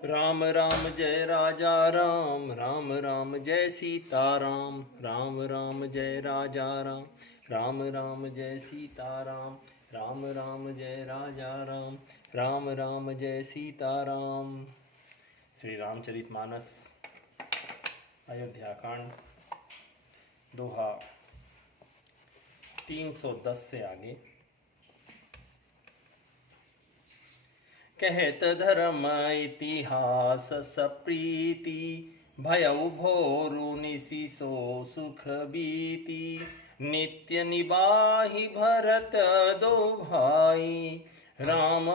राम राम जय राजा राम, राम राम जय सीता राम, राम राम जय राजा राम, राम राम जय सीता राम, राम राम जय राजा राम, राम राम जय सीता राम। श्री रामचरितमानस अयोध्या कांड दोहा 310 से आगे। कहत धर्म इतिहास सप्रीति, भयउ भोरु निशिसो सुख बीती। नित्य निबाहि भरत दो भाई, राम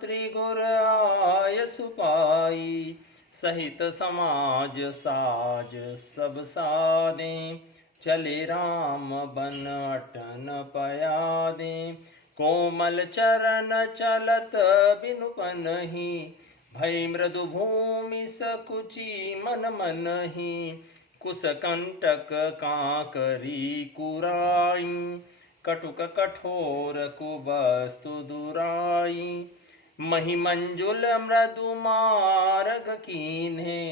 त्रिगुर आय सुपाई। सहित समाज साज सब सादे, चले राम बन अटन पयादे। कोमल चरण चलत बिनु पनहि, भय मृदु भूमि सकुची मन मनहि। कुश कंटक कांकरी कुराई, कटुक कठोर कुवस्तु दुराई। महि मंजुल मृदु मार्ग कीन्हे,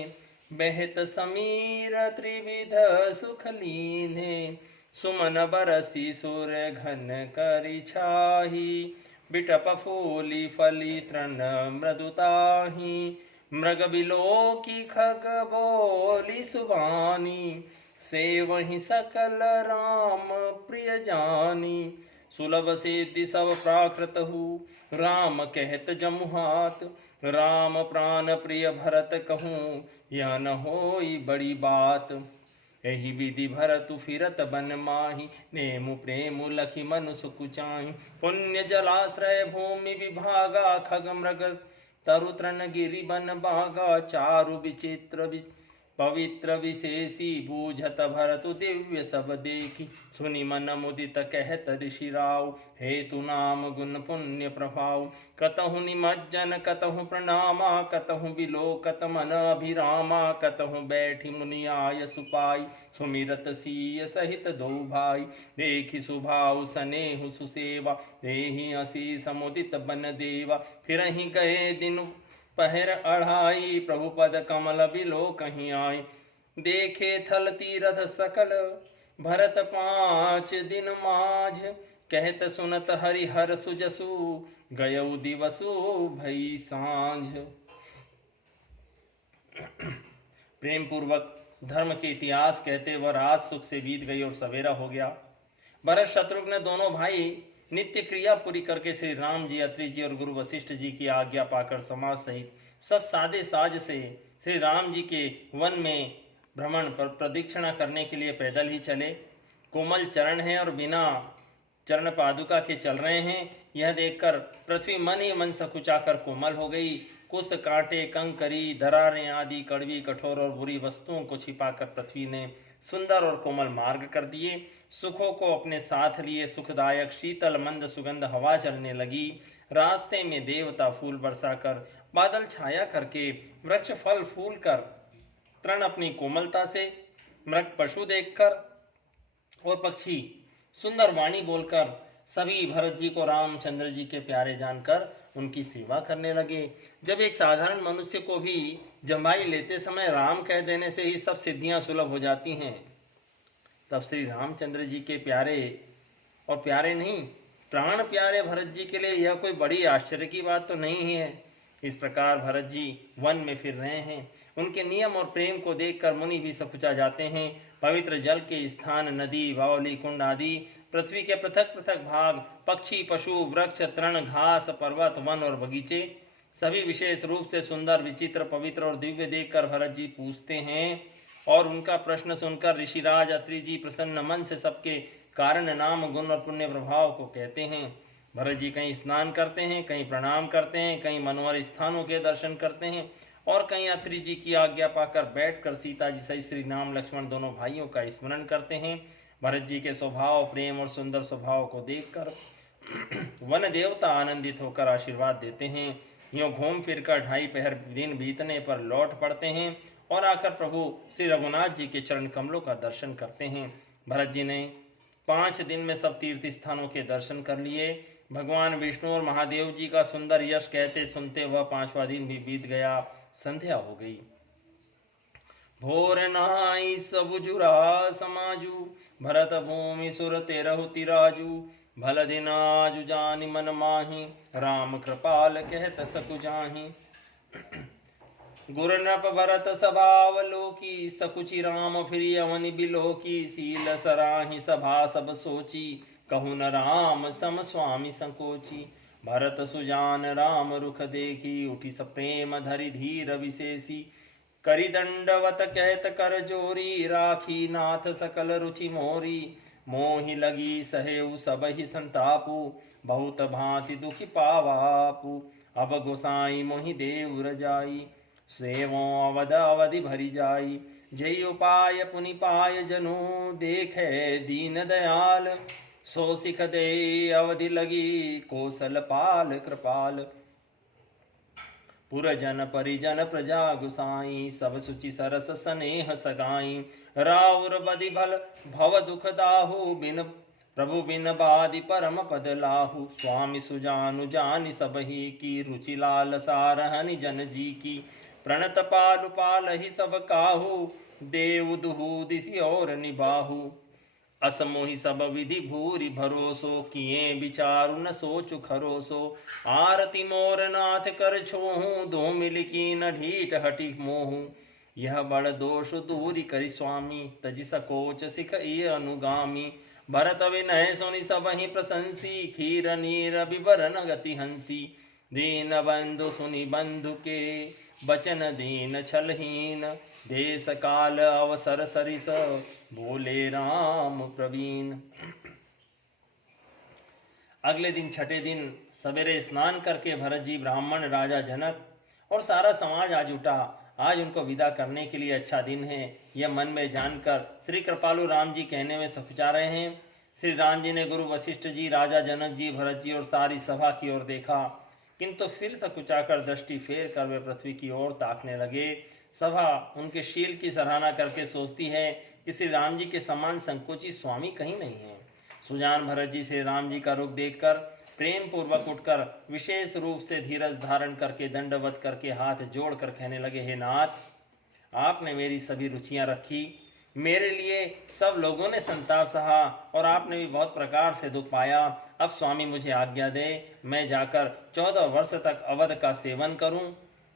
बहत समीर त्रिविध सुख लीन्हे। सुमन बरसी सुर घन करि छाही, बिटप फूली फली तृण मृदुताही। मृग बिलोकी खग बोली सुबानी, सेवहि सकल राम प्रिय जानी। सुलभ सिद्धि सब प्राकृत हूँ, राम कहत जमुहात। राम प्राण प्रिय भरत कहूँ, यह न होई बड़ी बात। एहि विधि भरतु फिरत बन माही, नेमु प्रेमु लखि मनु सुकुचाही। पुण्य जलाश्रय भूमि विभागा, खग मृग तरु तृण गिरि बन बागा। चारु विचित्र पवित्र विशेषी, बूझत भरतु दिव्य सब देखी। सुनि मन मुदित कहत ऋषि राव, हेतु नाम गुण पुण्य प्रभाव। कतहु निमज्जन कतहु प्रणामा, कतहु बिलोकत मन अभिरामा। कतहु बैठी मुनि आय सुपाई, सुमिरत सीय सहित दो भाई। देखि सुभाव सनेहु सुसेवा, देहि हसी समुदित बन देवा। फिरहि गए दिन पहर अढ़ाई, प्रभु पद कमल बिलो कहीं आए। देखे थल तीरथ सकल, भरत 5 दिन माझ। कहत सुनत हरिहर सुजसु, गयउ दिवसु भई सांझ। प्रेम पूर्वक धर्म के इतिहास कहते वह रात सुख से बीत गई और सवेरा हो गया। भरत शत्रुघ्न दोनों भाई नित्य क्रिया पूरी करके श्री राम जी, अत्रि जी और गुरु वशिष्ठ जी की आज्ञा पाकर समाज सहित सब सादे साज से श्री राम जी के वन में भ्रमण पर प्रदक्षिणा करने के लिए पैदल ही चले। कोमल चरण हैं और बिना चरण पादुका के चल रहे हैं, यह देखकर पृथ्वी मन ही मन सकुचाकर कोमल हो गई। कुश कांटे कंकरी दरारें आदि कड़वी कठोर और बुरी वस्तुओं को छिपाकर पृथ्वी ने सुंदर और कोमल मार्ग कर दिए। सुखों को अपने साथ लिए सुखदायक शीतल मंद सुगंध हवा चलने लगी। रास्ते में देवता फूल बरसाकर, बादल छाया करके, वृक्ष फल फूल कर, तृण अपनी कोमलता से, मृग पशु देखकर और पक्षी सुंदर वाणी बोलकर सभी भरत जी को रामचंद्र जी के प्यारे जानकर उनकी सेवा करने लगे। जब एक साधारण मनुष्य को भी जमाई लेते समय राम कह देने से ही सब सिद्धियां सुलभ हो जाती हैं, तब श्री रामचंद्र जी के प्यारे और प्यारे नहीं प्राण प्यारे भरत जी के लिए यह कोई बड़ी आश्चर्य की बात तो नहीं है। इस प्रकार भरत जी वन में फिर रहे हैं। उनके नियम और प्रेम को देखकर मुनि भी सकुचा जाते हैं। पवित्र जल के स्थान, नदी, बावली, कुंड आदि, पृथ्वी के पृथक पृथक भाग, पक्षी, पशु, वृक्ष, तृण, घास, पर्वत, वन और बगीचे सभी विशेष रूप से सुंदर, विचित्र, पवित्र और दिव्य देखकर भरत जी पूछते हैं। और उनका प्रश्न सुनकर ऋषिराज अत्रि जी प्रसन्न मन से सबके कारण, नाम, गुण और पुण्य प्रभाव को कहते हैं। भरत जी कहीं स्नान करते हैं, कहीं प्रणाम करते हैं, कहीं मनोहर स्थानों के दर्शन करते हैं और कहीं अत्रि जी की आज्ञा पाकर बैठकर सीता जी सहित श्री राम लक्ष्मण दोनों भाइयों का स्मरण करते हैं। भरत जी के स्वभाव, प्रेम और सुंदर स्वभाव को देखकर वन देवता आनंदित होकर आशीर्वाद देते हैं। यूँ घूम फिरकर 2.5 पहर दिन बीतने पर लौट पड़ते हैं और आकर प्रभु श्री रघुनाथ जी के चरण कमलों का दर्शन करते हैं। भरत जी ने 5 दिन में सब तीर्थ स्थानों के दर्शन कर लिए। भगवान विष्णु और महादेव जी का सुंदर यश कहते सुनते वह 5वां दिन भी बीत गया। संध्या हो गई। भोर नाई सब जुरा समाजू, भरत भूमि सुर तेरहु तिराजू। भल दिन आजु जानि मन माही, राम कृपाल कहत सकु जाही। गुर नृप भरत सभावलोकी, सकुचि राम फिरि अवनि बिलोकी। सील सराहि सभा सब सोची, कहु न राम सम स्वामी संकोची। भरत सुजान राम रुख देखी, उठि सप्रेम धरि धीर विशेषी। करि दंडवत कहत कर जोरी, राखी नाथ सकल रुचि मोरी। मोहि लगी सहेउ सबहि संतापु, बहुत भांति दुखि पावापु। अब गोसाई मोहि देव रजाई, सेवो अवध अवधि भरि जाई। जय उपाय पुनि पाय जनु, देखे दीन दयाल। सो सिख दे अवधि लगी, कौशल पाल कृपाल। पुरजन परिजन प्रजा गुसाई, सब सुचि सरस स्नेह सगाई। राउर बदि भल भव दुख दाहु, बिन प्रभु बिन बादि परम पद लाहु। स्वामी सुजानु जानि सबहि की, रुचि लाल सारहनि जन जी की। प्रणत पालु पालहि सब काहू, देव दुहु दिसि और निबाहु। असमोहि सब विधि भूरि भरोसो, किए विचारु न सोचु खरोसो। आरती मोर नाथ कर छोहू, दो मिल की न ढीठ हटि मोहू। यह बड़ दोष दूरी करि स्वामी, तजि सकोच सिख इय अनुगामी। भरत विनय सुनि सबहि प्रशंसी, खीर नीर बिबरन गति हंसी। दीन बंधु सुनि बंधु के, बचन दीन छलहीन। देश काल अवसर सरिस, बोले राम प्रवीण। अगले दिन छठे दिन सवेरे स्नान करके भरत जी, ब्राह्मण, राजा जनक और सारा समाज आज उठा। आज उनको विदा करने के लिए अच्छा दिन है, यह मन में जानकर श्री कृपालु राम जी कहने में सकुचा रहे हैं। श्री राम जी ने गुरु वशिष्ठ जी, राजा जनक जी, भरत जी और सारी सभा की ओर देखा, किंतु फिर सकुचाकर दृष्टि फेर कर वे पृथ्वी की ओर ताकने लगे। सभा उनके शील की सराहना करके सोचती है कि श्री राम जी के समान संकोची स्वामी कहीं नहीं है। सुजान भरत जी श्री राम जी का रुख देखकर प्रेम पूर्वक उठकर विशेष रूप से धीरज धारण करके दंडवत करके हाथ जोड़कर कहने लगे, हे नाथ, आपने मेरी सभी रुचियां रखी, मेरे लिए सब लोगों ने संताप सहा और आपने भी बहुत प्रकार से दुख पाया। अब स्वामी मुझे आज्ञा दे, मैं जाकर 14 वर्ष तक अवध का सेवन करूं।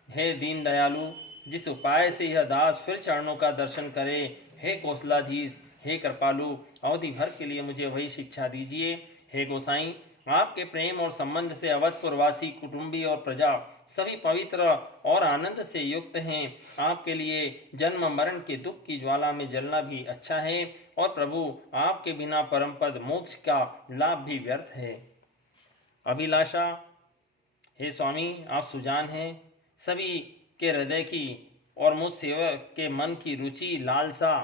हे दीन दयालु, जिस उपाय से यह दास फिर चरणों का दर्शन करे, हे कौशलाधीश, हे कृपालु, अवधि भर के लिए मुझे वही शिक्षा दीजिए। हे गोसाई, आपके प्रेम और संबंध से अवधपुरवासी, कुटुंबी और प्रजा सभी पवित्र और आनंद से युक्त हैं। आपके लिए जन्म मरण के दुख की ज्वाला में जलना भी अच्छा है, और प्रभु आपके बिना परम पद मोक्ष का लाभ भी व्यर्थ है। अभिलाषा, हे स्वामी, आप सुजान हैं, सभी के हृदय की और मुझ सेवक के मन की रुचि, लालसा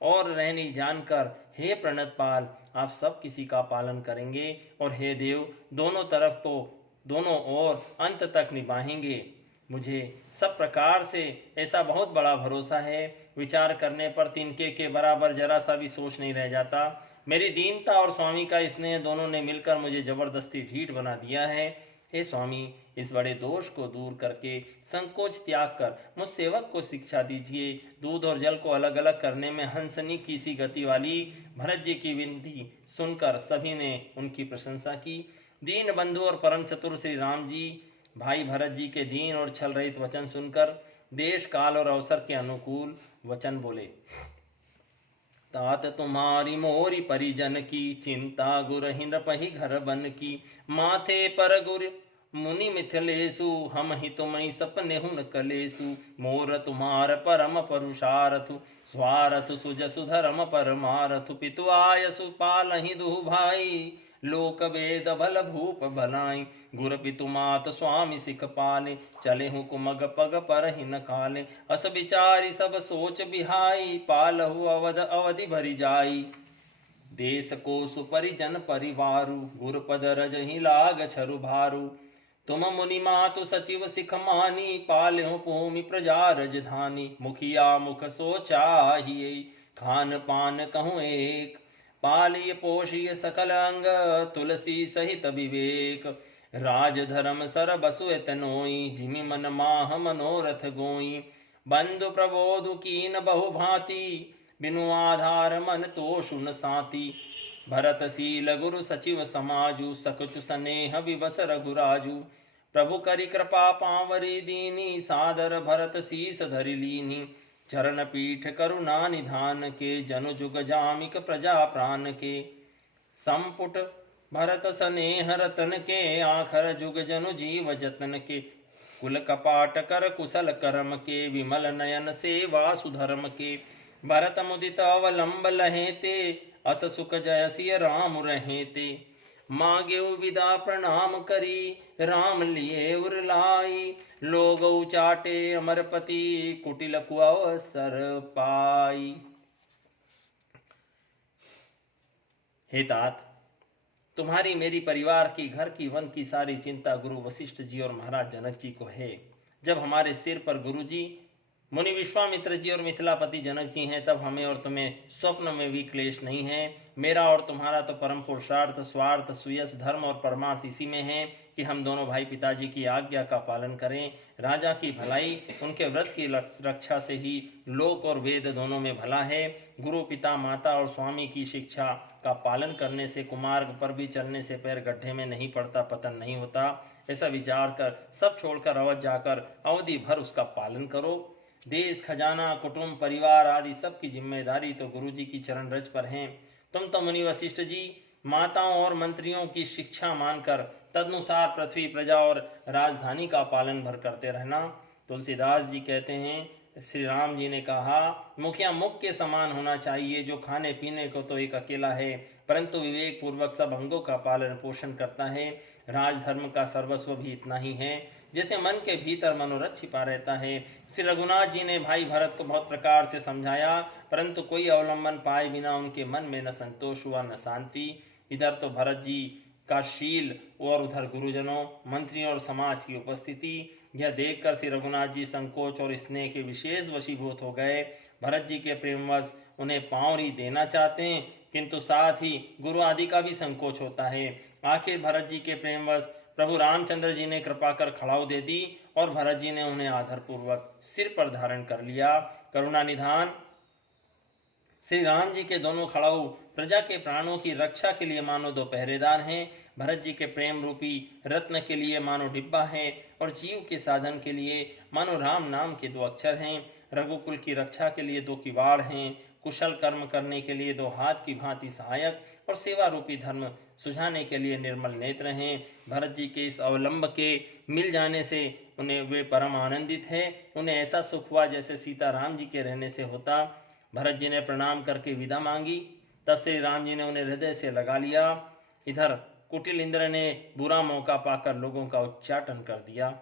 और रहनी जानकर, हे प्रणतपाल, आप सब किसी का पालन करेंगे, और हे देव, दोनों तरफ को दोनों ओर अंत तक निभाएंगे। मुझे सब प्रकार से ऐसा बहुत बड़ा भरोसा है, विचार करने पर तिनके के बराबर जरा सा भी सोच नहीं रह जाता। मेरी दीनता और स्वामी का स्नेह दोनों ने मिलकर मुझे जबरदस्ती ढीठ बना दिया है। हे स्वामी, इस बड़े दोष को दूर करके संकोच त्याग कर मुझ सेवक को शिक्षा दीजिए। दूध और जल को अलग अलग करने में हंसनी की सी गति वाली भरत जी की विनती सुनकर सभी ने उनकी प्रशंसा की। दीन बंधु और परम चतुर श्री राम जी भाई भरत जी के दीन और छल रहित वचन सुनकर देश काल और अवसर के अनुकूल वचन बोले। तात तुम्हारी मोरी परिजन की, चिंता गुरहि नृपहि घर बन की। माथे पर गुर मुनि मिथिलेशु, हम ही तुम्हें सपने हुन कलेसु। मोर तुम्हार परम परुषारथु, स्वारथु सुजसु धर्म परमारथु। पितु आयसु पालहि दुहु भाई, लोक वेद भल भूप भलाई। गुर पितु मात स्वामी सिख पाले, चले हुकुमग पग पर ही न काले। अस विचारी सब सोच बिहाई, पालहु अवध अवधि भरि जाई। देश को सुपरिजन परिवारु, गुरुपद रज ही लाग छरु भारु। तुम मुनि मातु सचिव सिख मानी, पाल्हु भूमि प्रजा रजधानी। मुखिया मुख सोचाहिए, खान पान कहूँ एक, पालिय पोषिय सकल अंग, तुलसी सहित विवेक। राज धर्म सर बसु तनोई, जिमि मन माह मनोरथ गोई। बंधु प्रबोधु कीन बहु भांति, बिनु आधार मन तो सुन साति। भरत शील गुरु सचिव समाजु, सकुच स्नेह विवस रघुराजु। प्रभु करि कृपा पावरी दीनी, सादर भरत शीस धरि लीनी। चरण पीठ करुणा निधान के, जनु जुग जामिक प्रजा प्राण के। संपुट भरत स्नेह रतन के, आखर जुग जनु जीव जतन के। कुल कपाट कर कुशल कर्म के, विमल नयन सेवा सुधर्म के। भरत मुदित अवलंब लहे ते, अस सुख जय सिय राम रहे ते। मांगेउ विदा प्रणाम करी, राम लिए उर लाई। लोग चाटे अमरपति, कुटिल कुअवसर पाई। हे तात, तुम्हारी मेरी परिवार की घर की वन की सारी चिंता गुरु वशिष्ठ जी और महाराज जनक जी को है। जब हमारे सिर पर गुरु जी, मुनि विश्वामित्र जी और मिथिलापति जनक जी हैं, तब हमें और तुम्हें स्वप्न में भी क्लेश नहीं है। मेरा और तुम्हारा तो परम पुरुषार्थ, स्वार्थ, सुयस, धर्म और परमार्थ इसी में है कि हम दोनों भाई पिताजी की आज्ञा का पालन करें। राजा की भलाई उनके व्रत की रक्षा से ही लोक और वेद दोनों में भला है। गुरु, पिता, माता और स्वामी की शिक्षा का पालन करने से कुमार्ग पर भी चलने से पैर गड्ढे में नहीं पड़ता, पतन नहीं होता। ऐसा विचार कर सब छोड़कर अवध जाकर अवधि भर उसका पालन करो। देश, खजाना, कुटुंब, परिवार आदि सब की जिम्मेदारी तो गुरु जी की चरण रज पर हैं। तुम तो मुनि वशिष्ठ जी माताओं और मंत्रियों की शिक्षा मानकर तदनुसार पृथ्वी, प्रजा और राजधानी का पालन भर करते रहना। तुलसीदास जी कहते हैं, श्री राम जी ने कहा, मुखिया मुख के समान होना चाहिए, जो खाने पीने को तो एक अकेला है, परंतु विवेक पूर्वक सब अंगों का पालन पोषण करता है। राजधर्म का सर्वस्व भी इतना ही है, जैसे मन के भीतर मनोरथ छिपा रहता है। श्री रघुनाथ जी ने भाई भरत को बहुत प्रकार से समझाया, परंतु कोई अवलंबन पाए बिना उनके मन में न संतोष हुआ न शांति। इधर तो भरत जी का शील और उधर गुरुजनों, मंत्रियों और समाज की उपस्थिति। यह देखकर श्री रघुनाथ जी संकोच और स्नेह के विशेष वशीभूत हो गए। भरत जी के प्रेमवश उन्हें पाँवरी देना चाहते हैं, किंतु साथ ही गुरु आदि का भी संकोच होता है। आखिर भरत जी के प्रेमवश प्रभु रामचंद्र जी ने कृपा कर खड़ाऊ दे दी और भरत जी ने उन्हें आदरपूर्वक सिर पर धारण कर लिया। करुणा निधान श्री राम जी के दोनों खड़ाऊ प्रजा के प्राणों की रक्षा के लिए मानो दो पहरेदार हैं। भरत जी के प्रेम रूपी रत्न के लिए मानो डिब्बा है और जीव के साधन के लिए मानो राम नाम के दो अक्षर हैं। रघुकुल की रक्षा के लिए दो किवाड़ हैं, कुशल कर्म करने के लिए दो हाथ की भांति सहायक और सेवा रूपी धर्म सुझाने के लिए निर्मल नेत्र हैं। भरत जी के इस अवलंब के मिल जाने से उन्हें वे परम आनंदित है। उन्हें ऐसा सुख हुआ जैसे सीता राम जी के रहने से होता। भरत जी ने प्रणाम करके विदा मांगी, तब श्री राम जी ने उन्हें हृदय से लगा लिया। इधर कुटिल इंद्र ने बुरा मौका पाकर लोगों का उच्चाटन कर दिया।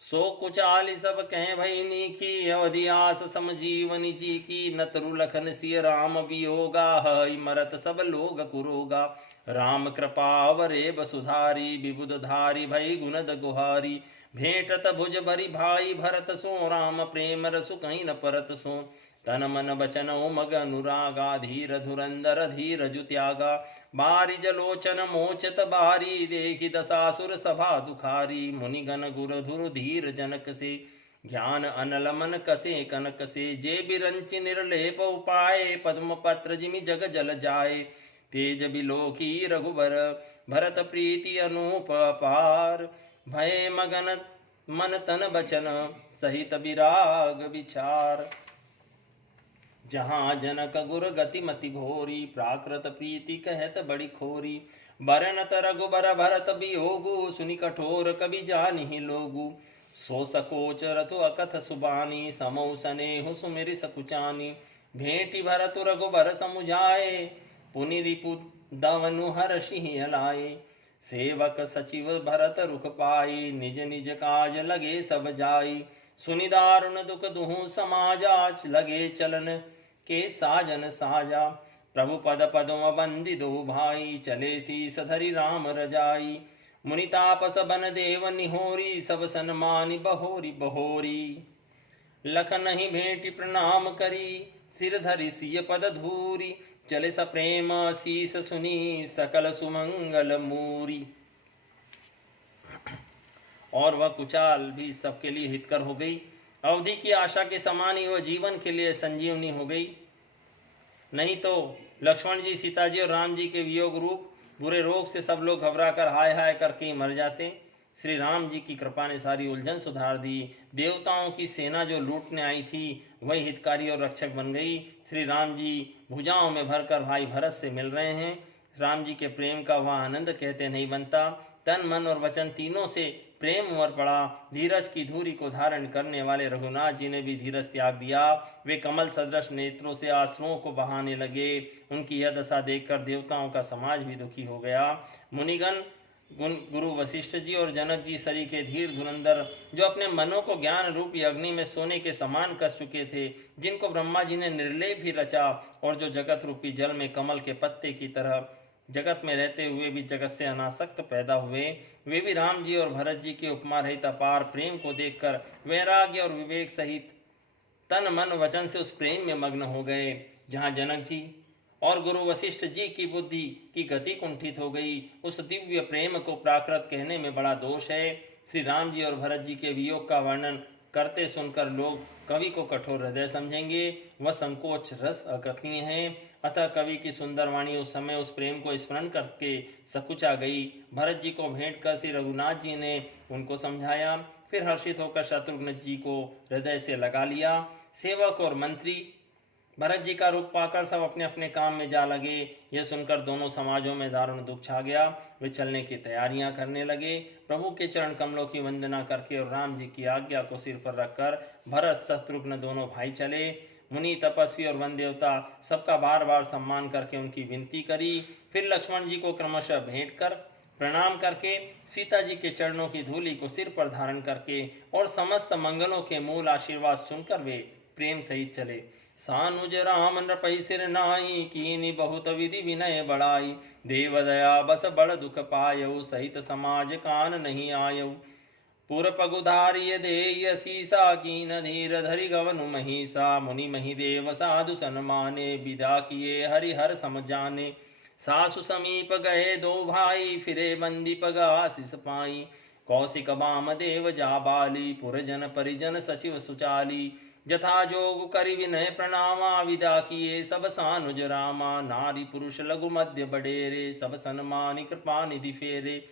सो कुचाली सब कह भईनी की, अवधि आस समजीवनी जी की। नतरु लखन सिय राम वियोगा, हई मरत सब लोग कुरोगा। राम कृपा अवरे बसुधारी, विबुध धारी भई गुणद गुहारी। भेंटत भुज भरी भाई भरत सो, राम प्रेम रसु कहीं न परत सो। तन मन बचन उमग अनुरागा, धीर धुरंधर धीर जुत्यागा। बारी जलोचन मोचत बारी, देखी दसासुर सभा दुखारी। मुनिगण गुर धुर धीर जनक से, ज्ञान अनल मन कसे कनक से। जे बिरंचि निर्लेप उपाय, पद्म पत्र जिमि जग जल जाए। तेज बिलोकी रघुबर, भरत प्रीति अनूप अपार। भय मगन मन तन बचन, सहित विराग विचार। जहाँ जनक गुर गति मति भोरी, प्राकृत प्रीति कहत बड़ी खोरी। बरनत रघुबर भरत वियोगु, सुनि कठोर कवि जानिहि लोगु। सो सकोच रतु अकथ सुबानी, समौ सनेहु सुमिरि सकुचानी। भेंटि भरतु रघुबर समुझाए, पुनि रिपु दवनु हर्षि अलाए। सेवक सचिव भरत रुख पाई, निज निज काज लगे सब जाई। सुनि दारुण दुख दुहु समाजा, लगे चलन के साजन साजा। प्रभु पद पद्म बंदी दो भाई, चले शीस धरि राम रजाई। मुनि तापस बन देव निहोरी, सब सन्मानि बहोरी बहोरी। लखन ही भेंटि प्रणाम करी, सिर धरि सिय पद धूरी, चले सप्रेम शीस सुनी, सकल सुमंगल मूरी। और वह कुचाल भी सबके लिए हितकर हो गई। अवधि की आशा के समान ही वह जीवन के लिए संजीवनी हो गई। नहीं तो लक्ष्मण जी, सीता जी और राम जी के वियोग रूप बुरे रोग से सब लोग घबरा कर हाय हाय करके ही मर जाते। श्री राम जी की कृपा ने सारी उलझन सुधार दी। देवताओं की सेना जो लूटने आई थी वही हितकारी और रक्षक बन गई। श्री राम जी भुजाओं में भरकर भाई भरत से मिल रहे हैं। राम जी के प्रेम का वह आनंद कहते नहीं बनता। तन मन और वचन तीनों से प्रेम उमड़ पड़ा। धीरज की धूरी को धारण करने वाले रघुनाथ जी ने भी धीरज त्याग दिया। वे कमल सदृश नेत्रों से आंसुओं को बहाने लगे। उनकी यह दशा देखकर देवताओं का समाज भी दुखी हो गया। मुनिगण, गुरु वशिष्ठ जी और जनक जी सरीखे धीर धुरंधर, जो अपने मनों को ज्ञान रूपी अग्नि में सोने के समान कस चुके थे, जिनको ब्रह्मा जी ने निर्लेप भी रचा और जो जगत रूपी जल में कमल के पत्ते की तरह जगत में रहते हुए भी जगत से अनासक्त पैदा हुए, वे भी राम जी और भरत जी के उपमा रहित अपार प्रेम को देखकर वैराग्य और विवेक सहित तन मन वचन से उस प्रेम में मग्न हो गए। जहाँ जनक जी और गुरु वशिष्ठ जी की बुद्धि की गति कुंठित हो गई, उस दिव्य प्रेम को प्राकृत कहने में बड़ा दोष है। श्री राम जी और भरत जी के वियोग का वर्णन करते सुनकर लोग कवि को कठोर हृदय समझेंगे। वह संकोच रस अकथनीय है। अतः कवि की सुंदर वाणी उस समय उस प्रेम को स्मरण करके सकुचा गई। भरत जी को भेंट कर श्री रघुनाथ जी ने उनको समझाया। फिर हर्षित होकर शत्रुघ्न जी को हृदय से लगा लिया। सेवक और मंत्री भरत जी का रूप पाकर सब अपने अपने काम में जा लगे। यह सुनकर दोनों समाजों में दारुण दुख छा गया। वे चलने की तैयारियां करने लगे। प्रभु के चरण कमलों की वंदना करके और राम जी की आज्ञा को सिर पर रखकर भरत शत्रुघ्न दोनों भाई चले। मुनि, तपस्वी और वन देवता सबका बार बार सम्मान करके उनकी विनती करी। फिर लक्ष्मण जी को क्रमशः भेंट कर प्रणाम करके, सीता जी के चरणों की धूलि को सिर पर धारण करके और समस्त मंगलों के मूल आशीर्वाद सुनकर वे प्रेम सहित चले। सानुज राम नृपहि सिर नाई, कीनी बहुत विधि विनय बढ़ाई, देव दया बस बड़ दुख पायऊ, सहित समाज कान नहीं आयऊ। पुर पगुधारिय देय सीसा, कीन धीर धरि गवनु महिषा, मुनि मही देव साधु सन्माने, विदा किए हरिहर सम जाने। सासु समीप गए दो भाई, फिरे बंदी पगा आशीष पाई, कौशिक बाम देव जाबाली, पुरजन परिजन सचिव सुचाली। जथा जोग करि विनय प्रणामा, विदा किए सब सानुज रामा, नारी पुरुष लघु मध्य बडेरे, सब सन्मानि कृपा निधि फेरे।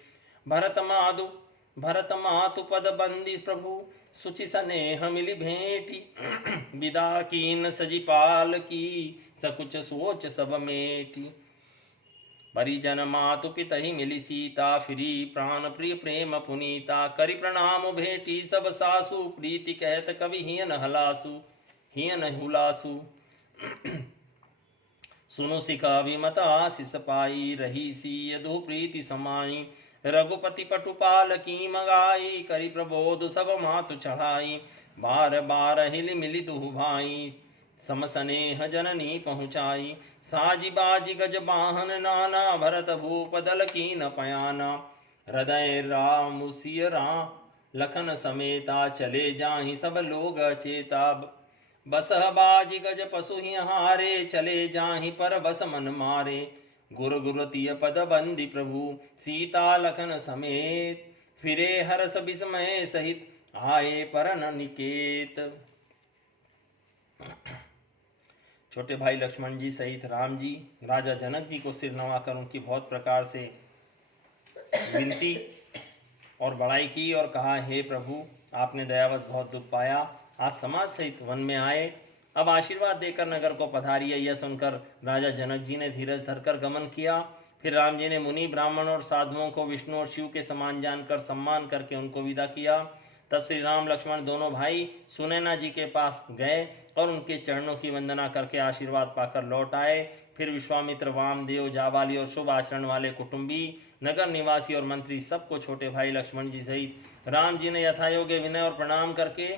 भरत मातु पद बंदी प्रभु, सुचि स्नेह मिली भेंटी, विदा कीन सजी पाल की, सकुच सोच सब मेटी। परिजन मातु पितहि मिली सीता, फिरी प्राण प्रिय प्रेम पुनीता, करि प्रणाम भेटी सब सासु, प्रीति कहत कवि हियन हलासु, हियन हुलासु। सुनु सिखा विमत आशीष पाई, रही सी यदु प्रीति समाई, रघुपति पटुपाल की मगाई, करि प्रबोध सब मातु चढ़ाई, बार बार हिल मिली दुहु भाई, सम स्नेह जननी पहुँचाई। साजी बाजी गज बाहन नाना, भरत भूप दल की न पयाना, हृदय राम सिय राम लखन समेता, चले जाहि सब लोग चेता। बस बाजी गज पशु ही हारे, चले जाहि पर बस मन मारे, गुर गुरतिय पद बंदी प्रभु, सीता लखन समेत, फिरे हर्ष विस्मय सहित, आए परन निकेत। छोटे भाई लक्ष्मण जी सहित राम जी राजा जनक जी को सिर नवाकर उनकी बहुत प्रकार से विनती और बड़ाई की और कहा, हे प्रभु, आपने दयावश बहुत दुख पाया, आज समाज सहित वन में आए, अब आशीर्वाद देकर नगर को पधारिए। यह सुनकर राजा जनक जी ने धीरज धरकर गमन किया। फिर राम जी ने मुनि, ब्राह्मण और साधुओं को विष्णु और शिव के समान जानकर सम्मान करके उनको विदा किया। तब श्री राम लक्ष्मण दोनों भाई सुनैना जी के पास गए और उनके चरणों की वंदना करके आशीर्वाद पाकर लौट आए। फिर विश्वामित्र, वामदेव, जाबाली और शुभ आचरण वाले कुटुंबी, नगर निवासी और मंत्री सबको छोटे भाई लक्ष्मण जी सहित राम जी ने यथायोग्य विनय और प्रणाम करके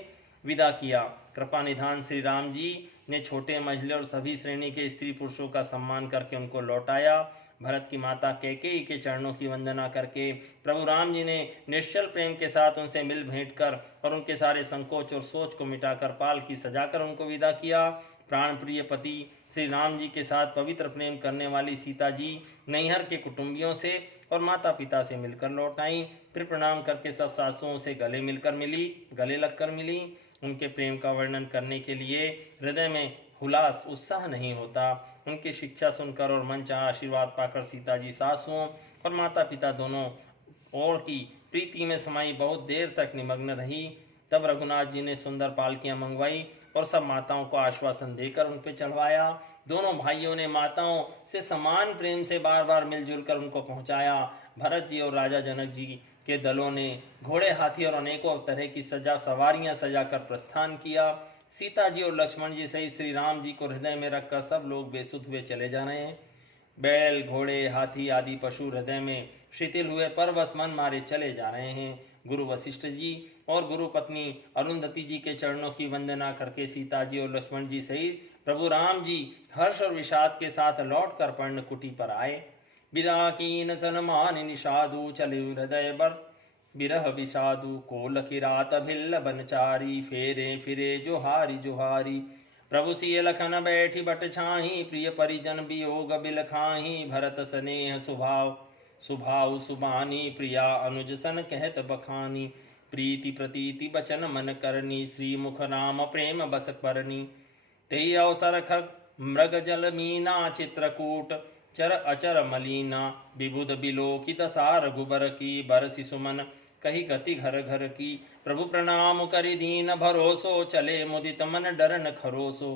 विदा किया। कृपा निधान श्री राम जी ने छोटे, मझले और सभी श्रेणी के स्त्री पुरुषों का सम्मान करके उनको लौटाया। भरत की माता कैकेयी के चरणों की वंदना करके प्रभु राम जी ने निश्चल प्रेम के साथ उनसे मिल भेंट कर और उनके सारे संकोच और सोच को मिटाकर पालकी सजाकर उनको विदा किया। प्राण प्रिय पति श्री राम जी के साथ पवित्र प्रेम करने वाली सीता जी नैहर के कुटुंबियों से और माता पिता से मिलकर लौट आई। फिर प्रणाम करके सब सासुओं से गले लगकर मिली। उनके प्रेम का वर्णन करने के लिए हृदय में हुलास उत्साह नहीं होता। उनकी शिक्षा सुनकर और मनचाहा आशीर्वाद पाकर सीता जी सासुओं और माता पिता दोनों और की प्रीति में समाई बहुत देर तक निमग्न रही। तब रघुनाथ जी ने सुंदर पालकियां मंगवाई और सब माताओं को आश्वासन देकर उन पर चढ़वाया। दोनों भाइयों ने माताओं से समान प्रेम से बार बार मिलजुल कर उनको पहुंचाया। भरत जी और राजा जनक जी के दलों ने घोड़े हाथी और अनेकों तरह की सवारियां सजाकर प्रस्थान किया। सीता जी और लक्ष्मण जी सहित श्री राम जी को हृदय में रखकर सब लोग बेसुध हुए चले जा रहे हैं। बैल घोड़े हाथी आदि पशु हृदय में शिथिल हुए परवश मन मारे चले जा रहे हैं। गुरु वशिष्ठ जी और गुरु पत्नी अरुंधति जी के चरणों की वंदना करके सीता जी और लक्ष्मण जी सहित प्रभु राम जी हर्ष और विषाद के साथ लौट कर पर्णकुटी पर आए। विदा कीन सनमान निषादु चले हृदय बर बिरह विषादु कोल किरात भिल्ल बनचारी फेरे फिरे जोहारी जोहारी। प्रभु सिय लखन बैठी बट छाही प्रिय परिजन वियोग बिल खाही। भरत स्नेह सुभाव सुबानी प्रिया अनुज सन कहत बखानी। प्रीति प्रतीति बचन मन करनी श्रीमुख राम प्रेम बस परनी। तेई अवसर खग मृग जल मीना चित्रकूट चर अचर मलीना। विबुध बिलोकित सार गुबर की बरसी सुमन कही गति घर घर की। प्रभु प्रणाम करि दीन भरोसो चले मुदित मन डरन खरोसो।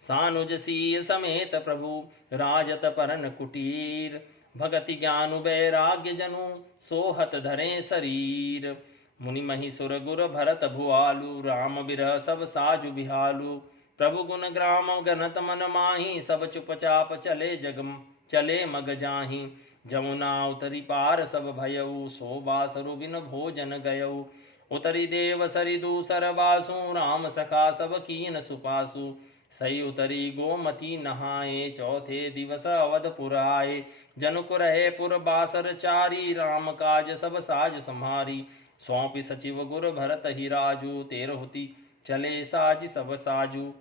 सानुज सीय समेत प्रभु राजत परन कुटीर। भगति ज्ञान वैराग्य जनु सोहत धरे शरीर। मुनि महिसुर गुर भरत भुआलु राम बिरह सब साजु बिहालु। प्रभु गुण ग्राम गनत मन माही सब चुपचाप चले मग जाही। जमुना उतरी पार सब भयऊ सो बासरु बिन भोजन गयऊ। उतरी देव सरि दूसर बासु राम सखा सब कीन सुपासु। सही उतरी गोमती नहाए चौथे दिवस अवधपुर आए। जनुक रहे पुर बासर चारी राम काज सब साज संहारी। सौंपी सचिव गुर भरत ही राजू तेरहुति चले साज सब साजू।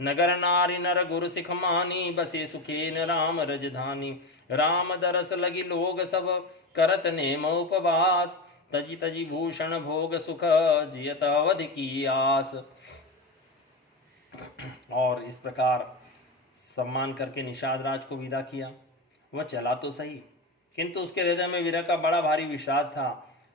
नगर नारी नर गुर सिख मानी बसे सुखेन राम रजधानी। राम दरस लगी लोग सब करत नेम उपवास। तजी तजी भूषण भोग सुख जियत अवधि की आस। और इस प्रकार सम्मान करके निषाद राज को विदा किया। वह चला तो सही किंतु उसके हृदय में विरह का बड़ा भारी विषाद था।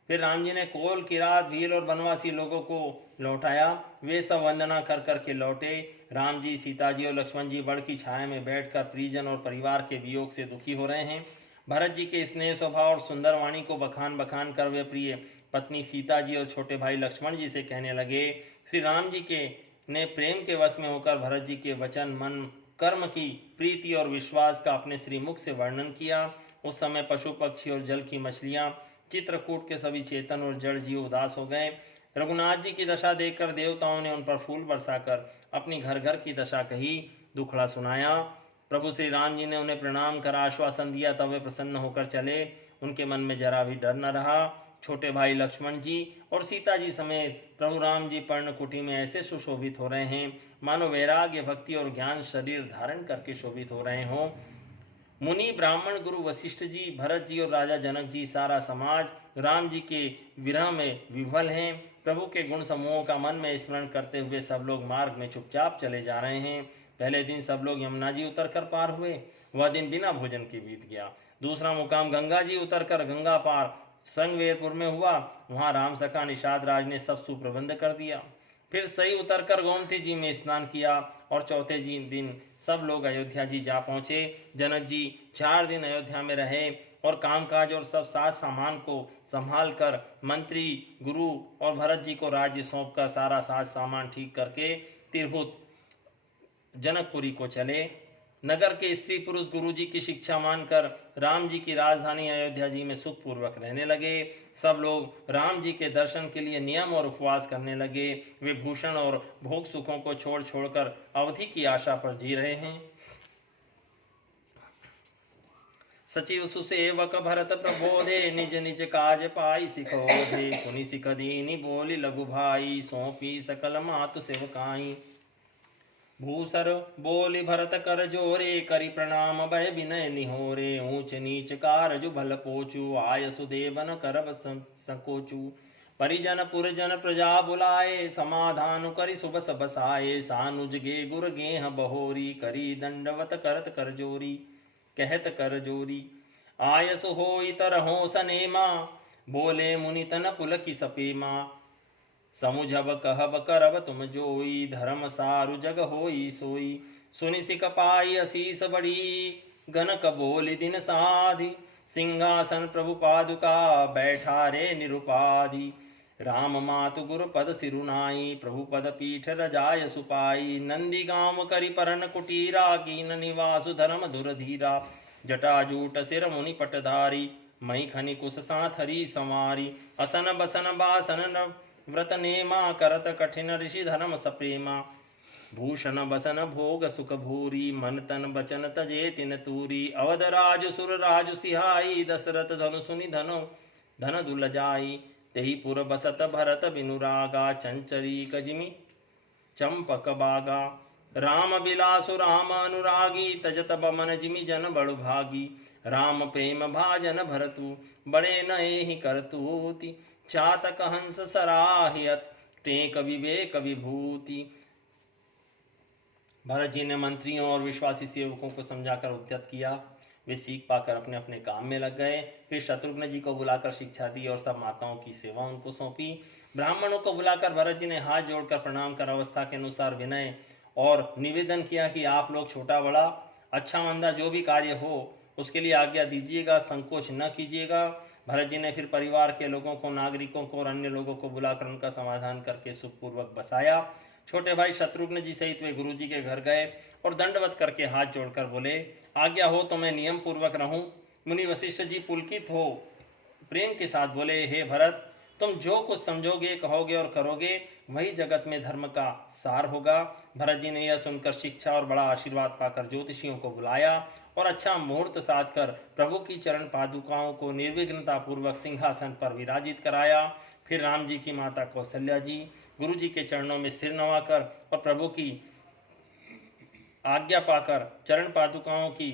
फिर राम जी ने कोल किरात भील और बनवासी लोगों को लौटाया। वे सब वंदना कर करके लौटे। राम जी सीता जी और लक्ष्मण जी बड़ की छाया में बैठकर परिजन और परिवार के वियोग से दुखी हो रहे हैं। भरत जी के स्नेह स्वभाव और सुंदर वाणी को बखान बखान कर वे प्रिय पत्नी सीता जी और छोटे भाई लक्ष्मण जी से कहने लगे। श्री राम जी के ने प्रेम के वश में होकर भरत जी के वचन मन कर्म की प्रीति और विश्वास का अपने श्रीमुख से वर्णन किया। उस समय पशु पक्षी और जल की मछलियां चित्रकूट के सभी चेतन और जड़ जीव उदास हो गए। रघुनाथ जी की दशा देखकर देवताओं ने उन पर फूल बरसाकर अपनी घर घर की दशा कही, दुखड़ा सुनाया। प्रभु श्री राम जी ने उन्हें प्रणाम कर आश्वासन दिया, तब वे प्रसन्न होकर चले। उनके मन में जरा भी डर न रहा। छोटे भाई लक्ष्मण जी और सीता जी समेत प्रभु राम जी पर्णकुटी में ऐसे सुशोभित हो रहे हैं मानो वैराग्य भक्ति और ज्ञान शरीर धारण करके शोभित हो रहे हों। मुनि ब्राह्मण गुरु वशिष्ठ जी भरत जी और राजा जनक जी सारा समाज राम जी के विरह में विह्वल हैं। प्रभु के गुण समूहों का मन में स्मरण करते हुए सब लोग मार्ग में चुपचाप चले जा रहे हैं। पहले दिन सब लोग यमुना जी उतर कर पार हुए। वह दिन बिना भोजन के बीत गया। दूसरा मुकाम गंगा जी उतर कर गंगा पार संगवेरपुर में हुआ। वहां राम सखा निषाद राज ने सब सुप्रबंध कर दिया। फिर सही उतरकर गोमती जी में स्नान किया और चौथे दिन सब लोग अयोध्या जी जा पहुंचे। जनक जी 4 दिन अयोध्या में रहे और कामकाज और सब साज सामान को संभाल कर मंत्री गुरु और भरत जी को राज्य सौंपकर सारा साज सामान ठीक करके तिरहुत जनकपुरी को चले। नगर के स्त्री पुरुष गुरु जी की शिक्षा मानकर राम जी की राजधानी अयोध्या जी में सुखपूर्वक रहने लगे। सब लोग राम जी के दर्शन के लिए नियम और उपवास करने लगे। वे भूषण और भोग सुखों को छोड़ छोड़कर अवधि की आशा पर जी रहे हैं। सचिव सुसेवक भरत प्रबोधे, निज निज काज पाई सिखोधे। सुनि सिख दीनी बोली लघु भाई, सौंपी सकल मातु सेवकाई। भूसर बोली भरत कर जोरे, करि प्रणाम भय विनय निहोरे। ऊंच नीच कारजु भल पोचु, आय सुदेवन करब संकोचु। परिजन पुरजन प्रजा बुलाए, समाधान करि शुभ सब साए। सानुज गे गुर गेह बहोरी, करी दंडवत करत कर जोरी। कहत कर जोरी आयस होई तरहो सनेमा, बोले मुनि तन पुलकी सपेमा। समुझब कहब करब तुम जोई, धर्म सारु जग होई सोई। सुनि सिख पाई असीस बड़ी, गनक बोली दिन साधि। सिंहासन प्रभु पादुका, बैठा रे निरुपाधि। राम मातु गुरु पद सिरुनाई, प्रभु पद पीठ रजाय सुपाई। नंदी गांव करि परन कुटीरा, कीन निवासु धर्म धुरधीरा। जटाजूट सिर मुनि पटधारी, मही खनि कुश साथरी संवारी। असन बसन बासन व्रत नेमा, करत कठिन ऋषि धर्म सप्रेमा। भूषण बसन भोग सुख भूरी, मन तन बचन तजे तिन तूरी। अवध राज सुर राज सिहाई, दशरथ धनु सुनि धन दुल जाई। तेहि पुर बसत भरत बिनुरागा, चंचरी कजिमि चंपक बागा। राम बिलासु राम अनुरागी, तजत बमन जिमि जन बड़ु भागी। राम प्रेम भाजन भरतु, बड़े नएहि करतूति। चातक हंस सराहियत, टेक विवेक विभूति। भरत जी ने मंत्रियों और विश्वासी सेवकों को समझाकर उद्यत किया। वे सीख पाकर अपने अपने काम में लग गए। फिर शत्रुघ्न जी को बुलाकर शिक्षा दी और सब माताओं की सेवा उनको सौंपी। ब्राह्मणों को बुलाकर भरत जी ने हाथ जोड़कर प्रणाम कर अवस्था के अनुसार विनय और निवेदन किया कि आप लोग छोटा बड़ा अच्छा मंदा जो भी कार्य हो उसके लिए आज्ञा दीजिएगा, संकोच न कीजिएगा। भरत जी ने फिर परिवार के लोगों को, नागरिकों को और अन्य लोगों को बुलाकर उनका समाधान करके सुखपूर्वक बसाया। छोटे भाई शत्रुघ्न जी सहित वे गुरु जी के घर गए और दंडवत करके हाथ जोड़कर बोले, आज्ञा हो तो मैं नियम पूर्वक रहूं। मुनि वशिष्ठ जी पुलकित हो प्रेम के साथ बोले, हे भरत, तुम जो कुछ समझोगे, कहोगे और करोगे वही जगत में धर्म का सार होगा। भरत जी ने यह सुनकर शिक्षा और बड़ा आशीर्वाद पाकर ज्योतिषियों को बुलाया और अच्छा मुहूर्त साध कर प्रभु की चरण पादुकाओं को निर्विघ्नता पूर्वक सिंहासन पर विराजित कराया। फिर राम जी की माता कौशल्या जी गुरु जी के चरणों में सिर नवाकर और प्रभु की आज्ञा पाकर चरण पादुकाओं की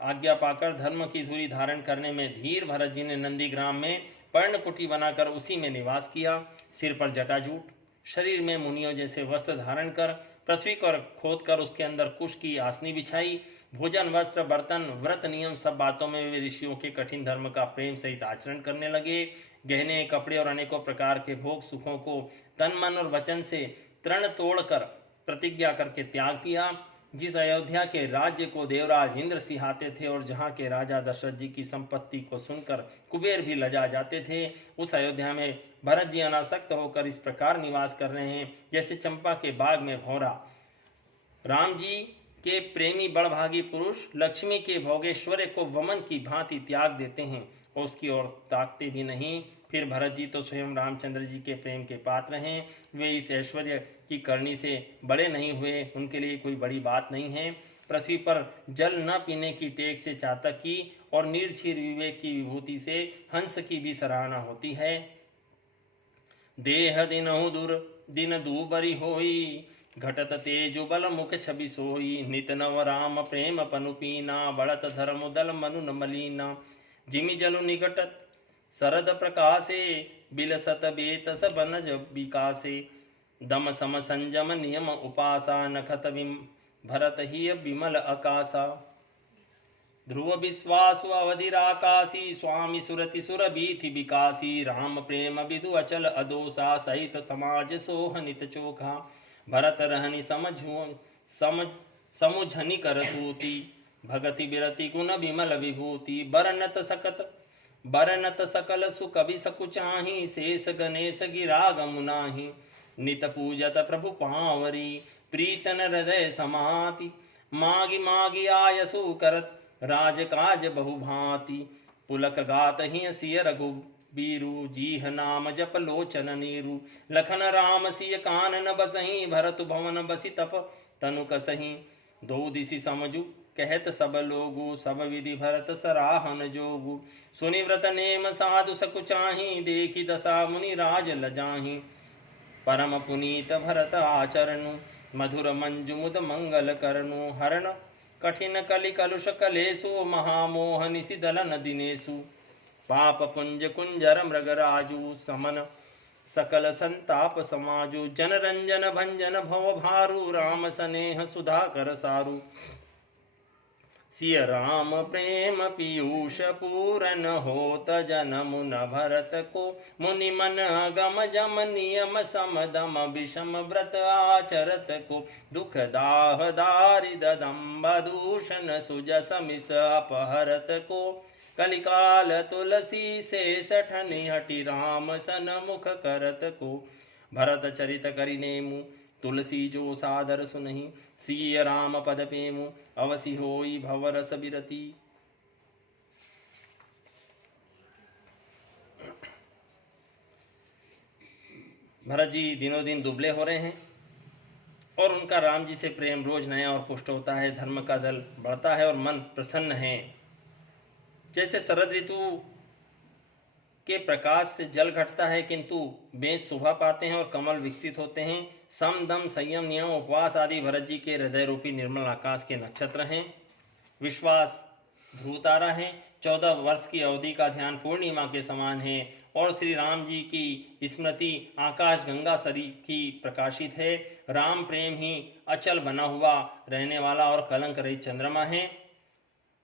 आज्ञा पाकर धर्म की धुरी धारण करने में धीर भरत जी ने नंदीग्राम में पर्णकुटी बनाकर उसी में निवास किया। सिर पर जटाजूट, शरीर में मुनियों जैसे वस्त्र धारण कर पृथ्वी पर खोद कर उसके अंदर कुश की आसनी बिछाई। भोजन, वस्त्र, बर्तन, व्रत, नियम सब बातों में वे ऋषियों के कठिन धर्म का प्रेम सहित आचरण करने लगे। गहने, कपड़े और अनेकों प्रकार के भोग सुखों को तन मन और वचन से तृण तोड़कर प्रतिज्ञा करके त्याग किया। जिस अयोध्या के राज्य को देवराज इंद्र सिहाते थे और जहाँ के राजा दशरथ जी की संपत्ति को सुनकर कुबेर भी लजा जाते थे, उस अयोध्या में भरत जी अनासक्त होकर इस प्रकार निवास कर रहे हैं जैसे चंपा के बाग में भौरा। राम जी के प्रेमी बड़भागी पुरुष लक्ष्मी के भोगेश्वर्य को वमन की भांति त्याग देते हैं और उसकी ओर ताकते भी नहीं। फिर भरत जी तो स्वयं रामचंद्र जी के प्रेम के पात्र हैं। वे इस ऐश्वर्य की करनी से बड़े नहीं हुए, उनके लिए कोई बड़ी बात नहीं है। पृथ्वी पर जल न पीने की टेक से चातक की और निर्क्षीर विवेक की विभूति से हंस की भी सराहना होती है। देह दिनहु दुर दिन दूबरी होई, घटत तेजु बल मुख छवि सोई। नित नव राम प्रेम पनुपीना, बढ़त धर्म दल मनु न मलीना। जिमि जलु निकटत शरद प्रकाशे, बिलसत बेतस बनज विकासे। दम सम संजम नियम उपासा, नखत भरत ही विमल अकाशा। ध्रुव विश्वासु अवधिराकाशी, स्वामी सुरति सुर बीथि विकासी। राम प्रेम विदु अचल अदोषा, सहित समाज सोह नित चोखा। भरत रहनि समुझनि करतूति, भगति बिरति गुण विमल विभूति। बरनत सकल सुकवि सकुचाहि, शेष गणेश गिरा गमुनाहि। नित पूजत प्रभु पावरी, प्रीतन हृदय समाति। मागी मागी आयसु करत, राजकाज बहुभांति। पुलक गात ही सिय रघुबीरु, जीह नाम जप लोचन नीरु। लखन राम सिय कानन बसहि, भरत भवन बसि तप तनु कसहि। दो दिशि समझु कहत सब लोगु, सब विधि भरत सराहन जोगु। सुनि व्रत नेम साधु सकुचाही, देखी दशा मुनि राज लजाही। परम पुनीत भरत आचरणु, मधुर मंजु मुद मंगल करनु। हरण कठिन कलि कलुष कलेसु, महामोह निसि दलन दिनेसु। पाप पुंज कुंजर मृगराजु, समन सकल संताप समाजु। जन रंजन भंजन भव भारु, राम स्नेह सुधाकर सारु। सिय राम प्रेम पीयूष पूरन होत, जनमु न भरत को। मुनि मन अगम जम नियम सम दम, विषम व्रत आचरत को। दुख दाह दारिद दम्भ दूषण, सुजस मिस अपहरत को। कलिकाल तुलसी से सठनि, हटि राम सन मुख करत को। भरत चरित करिनेमु, तुलसी जो सादर सुनहि। सिय राम पद पेमु, अवसि होई भवरस बिरती। भरत जी दिनों दिन दुबले हो रहे हैं और उनका राम जी से प्रेम रोज नया और पुष्ट होता है। धर्म का दल बढ़ता है और मन प्रसन्न है। जैसे शरद ऋतु के प्रकाश से जल घटता है, किंतु बेंच शोभा पाते हैं और कमल विकसित होते हैं। सम दम संयम नियम उपवास आदि भरत जी के हृदय रूपी निर्मल आकाश के नक्षत्र हैं। विश्वास ध्रुव तारा है। 14 वर्ष की अवधि का ध्यान पूर्णिमा के समान है और श्री राम जी की स्मृति आकाश गंगा सरी की प्रकाशित है। राम प्रेम ही अचल बना हुआ रहने वाला और कलंक रहित चंद्रमा है।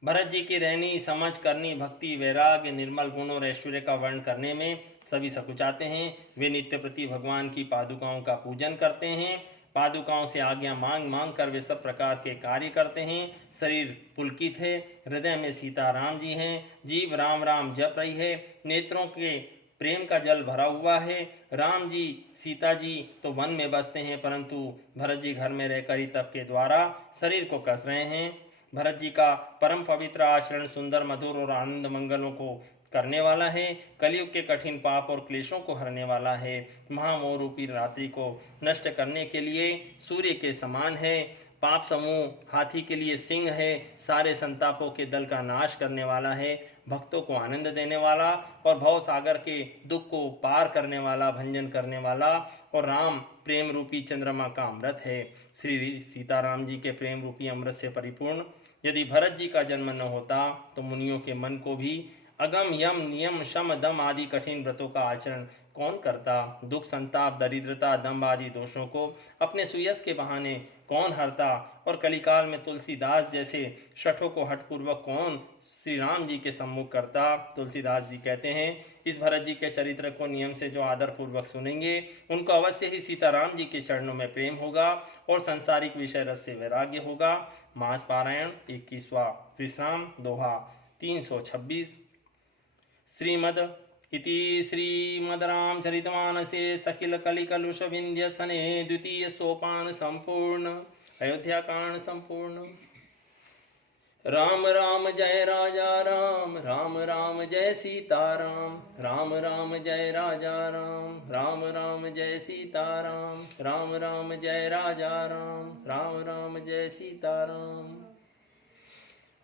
भरत जी की रहनी समझ करनी भक्ति वैराग्य निर्मल गुण और ऐश्वर्य का वर्ण करने में सभी सकुचाते हैं। वे नित्य प्रति भगवान की पादुकाओं का पूजन करते हैं। पादुकाओं से आज्ञा मांग मांग कर वे सब प्रकार के कार्य करते हैं। शरीर पुलकित है, हृदय में सीता राम जी हैं। जीव राम राम जप रही है, नेत्रों के प्रेम का जल भरा हुआ है। राम जी सीता जी तो वन में बसते हैं, परंतु भरत जी घर में रहकर ही तप के द्वारा शरीर को कस रहे हैं। भरत जी का परम पवित्र आचरण सुंदर मधुर और आनंद मंगलों को करने वाला है। कलयुग के कठिन पाप और क्लेशों को हरने वाला है। महामोह रूपी रात्रि को नष्ट करने के लिए सूर्य के समान है। पाप समूह हाथी के लिए सिंह है। सारे संतापों के दल का नाश करने वाला है। भक्तों को आनंद देने वाला और भव सागर के दुख को पार करने वाला, भंजन करने वाला और राम प्रेम रूपी चंद्रमा का अमृत है। श्री सीताराम जी के प्रेम रूपी अमृत से परिपूर्ण यदि भरत जी का जन्म न होता तो मुनियों के मन को भी अगम यम नियम शम दम आदि कठिन व्रतों का आचरण कौन करता। दुख संताप दरिद्रता दम्भ आदि दोषों को अपने सुयस के बहाने कौन हरता और कलिकाल में तुलसीदास जैसे शठों को हठपूर्वक कौन श्री राम जी के सम्मुख करता। तुलसीदास जी कहते हैं, इस भरत जी के चरित्र को नियम से जो आदर पूर्वक सुनेंगे उनको अवश्य ही सीताराम जी के चरणों में प्रेम होगा और संसारिक विषय रस से वैराग्य होगा। मास पारायण 21वां विश्राम दोहा 326। श्रीमद इति श्रीमद रामचरितमानसे सकिल कलिकलुष विंध्य सने द्वितीय सोपान संपूर्ण। अयोध्या कांड संपूर्ण। राम राम जय राजा राम, राम राम जय सीताराम, राम राम जय राजा राम, राम राम जय सीताराम, राम राम जय राजा राम, राम राम जय सीताराम।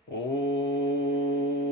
ओ